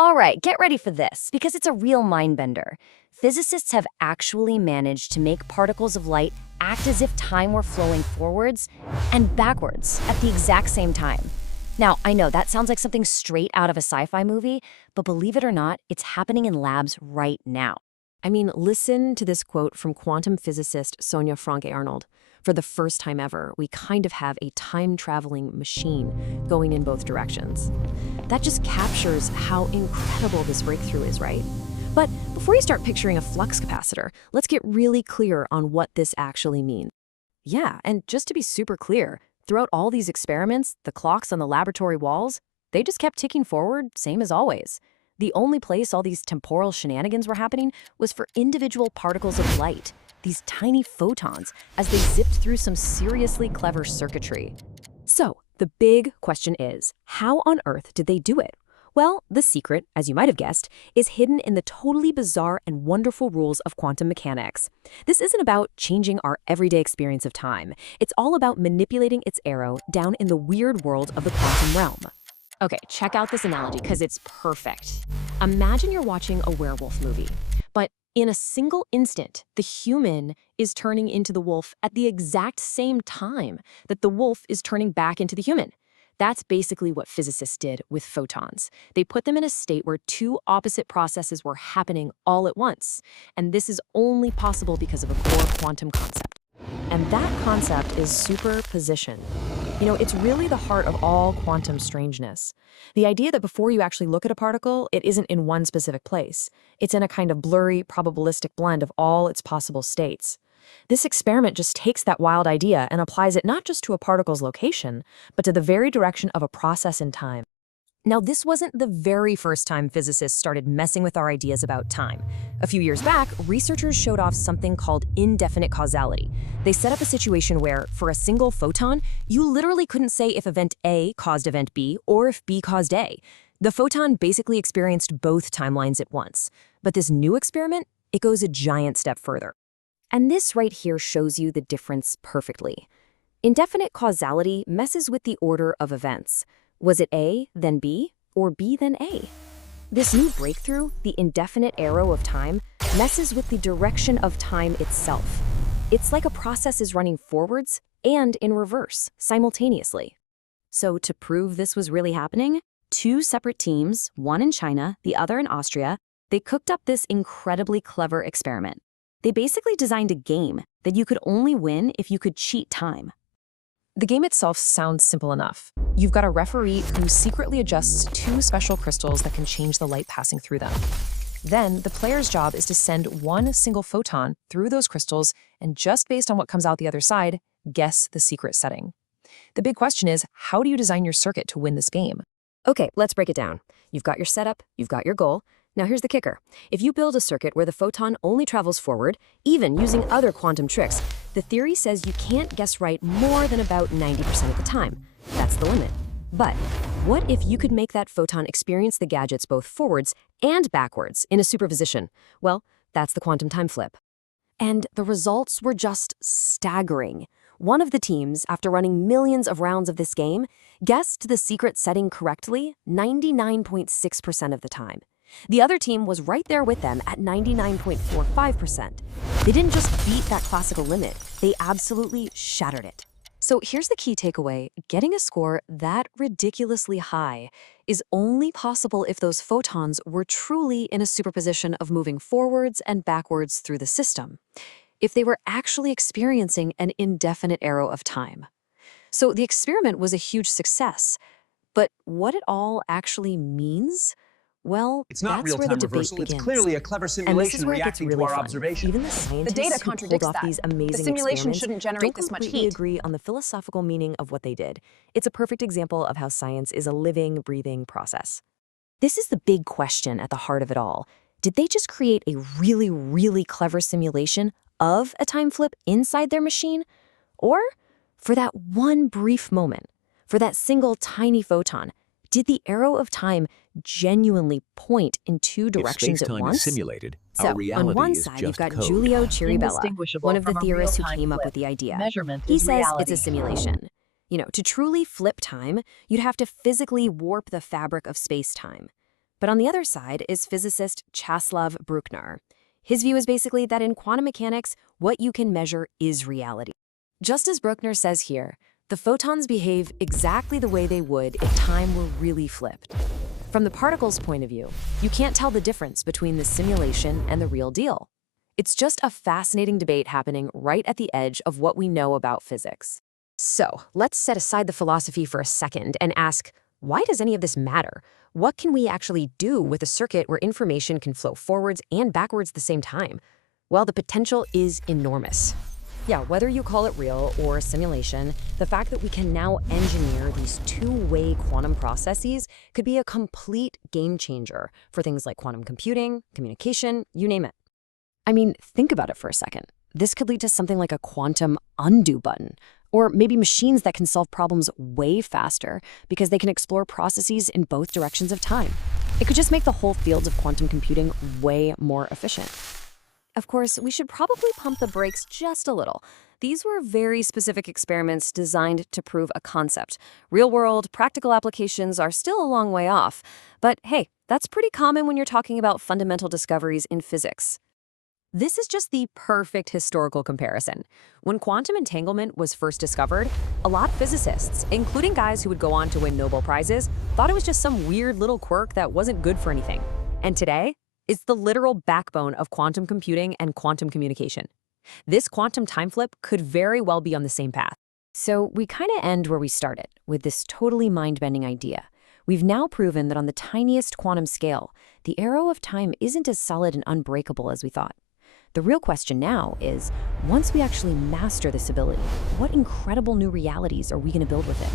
All right, get ready for this, because it's a real mind bender. Physicists have actually managed to make particles of light act as if time were flowing forwards and backwards at the exact same time. Now, I know that sounds like something straight out of a sci-fi movie, but believe it or not, it's happening in labs right now. I mean, listen to this quote from quantum physicist Sonia Franck-Arnold. For the first time ever, we kind of have a time-traveling machine going in both directions. That just captures how incredible this breakthrough is, right? But before you start picturing a flux capacitor, let's get really clear on what this actually means. Yeah, and just to be super clear, throughout all these experiments, the clocks on the laboratory walls, they just kept ticking forward, same as always. The only place all these temporal shenanigans were happening was for individual particles of light, these tiny photons, as they zipped through some seriously clever circuitry. So, the big question is, how on earth did they do it? Well, the secret, as you might have guessed, is hidden in the totally bizarre and wonderful rules of quantum mechanics. This isn't about changing our everyday experience of time. It's all about manipulating its arrow down in the weird world of the quantum realm. Okay, check out this analogy because it's perfect. Imagine you're watching a werewolf movie, but in a single instant, the human is turning into the wolf at the exact same time that the wolf is turning back into the human. That's basically what physicists did with photons. They put them in a state where two opposite processes were happening all at once. And this is only possible because of a core quantum concept. And that concept is superposition. You know, it's really the heart of all quantum strangeness. The idea that before you actually look at a particle, it isn't in one specific place. It's in a kind of blurry, probabilistic blend of all its possible states. This experiment just takes that wild idea and applies it not just to a particle's location, but to the very direction of a process in time. Now, this wasn't the very first time physicists started messing with our ideas about time. A few years back, researchers showed off something called indefinite causality. They set up a situation where, for a single photon, you literally couldn't say if event A caused event B or if B caused A. The photon basically experienced both timelines at once. But this new experiment, it goes a giant step further. And this right here shows you the difference perfectly. Indefinite causality messes with the order of events. Was it A, then B, or B, then A? This new breakthrough, the indefinite arrow of time, messes with the direction of time itself. It's like a process is running forwards and in reverse, simultaneously. So to prove this was really happening, two separate teams, one in China, the other in Austria, they cooked up this incredibly clever experiment. They basically designed a game that you could only win if you could cheat time. The game itself sounds simple enough. You've got a referee who secretly adjusts two special crystals that can change the light passing through them. Then, the player's job is to send one single photon through those crystals and just based on what comes out the other side, guess the secret setting. The big question is, how do you design your circuit to win this game? Okay, let's break it down. You've got your setup, you've got your goal. Now here's the kicker. If you build a circuit where the photon only travels forward, even using other quantum tricks, the theory says you can't guess right more than about 90% of the time. That's the limit. But what if you could make that photon experience the gadgets both forwards and backwards in a superposition? Well, that's the quantum time flip. And the results were just staggering. One of the teams, after running millions of rounds of this game, guessed the secret setting correctly 99.6% of the time. The other team was right there with them at 99.45%. They didn't just beat that classical limit, they absolutely shattered it. So here's the key takeaway. Getting a score that ridiculously high is only possible if those photons were truly in a superposition of moving forwards and backwards through the system, if they were actually experiencing an indefinite arrow of time. So the experiment was a huge success, but what it all actually means? Well, It's not that's where the real-time debate reversal. begins. It's clearly a clever And this simulation is where it gets reacting really to our fun. observation. Even the scientists data who pulled contradicts off that. these The amazing simulation experiments shouldn't generate don't this much completely heat. agree on the philosophical meaning of what they did. It's a perfect example of how science is a living, breathing process. This is the big question at the heart of it all. Did they just create a really, really clever simulation of a time flip inside their machine? Or, for that one brief moment, for that single tiny photon, did the arrow of time genuinely point in two directions at If space-time once? is simulated, So, our on reality one is side, you've just got code. Giulio Ciribella, Indistinguishable one of the from a theorists who real-time came up flip. with the idea. Measurement He is says reality. it's a simulation. You know, to truly flip time, you'd have to physically warp the fabric of space-time. But on the other side is physicist Czaslaw Bruckner. His view is basically that in quantum mechanics, what you can measure is reality. Just as Bruckner says here, the photons behave exactly the way they would if time were really flipped. From the particle's point of view, you can't tell the difference between the simulation and the real deal. It's just a fascinating debate happening right at the edge of what we know about physics. So, let's set aside the philosophy for a second and ask, why does any of this matter? What can we actually do with a circuit where information can flow forwards and backwards at the same time? Well, the potential is enormous. Yeah, whether you call it real or simulation, the fact that we can now engineer these two-way quantum processes could be a complete game changer for things like quantum computing, communication, you name it. I mean, think about it for a second. This could lead to something like a quantum undo button, or maybe machines that can solve problems way faster because they can explore processes in both directions of time. It could just make the whole field of quantum computing way more efficient. Of course, we should probably pump the brakes just a little. These were very specific experiments designed to prove a concept. Real-world, practical applications are still a long way off. But hey, that's pretty common when you're talking about fundamental discoveries in physics. This is just the perfect historical comparison. When quantum entanglement was first discovered, a lot of physicists, including guys who would go on to win Nobel Prizes, thought it was just some weird little quirk that wasn't good for anything. And today, it's the literal backbone of quantum computing and quantum communication. This quantum time flip could very well be on the same path. So we kind of end where we started, with this totally mind-bending idea. We've now proven that on the tiniest quantum scale, the arrow of time isn't as solid and unbreakable as we thought. The real question now is, once we actually master this ability, what incredible new realities are we going to build with it?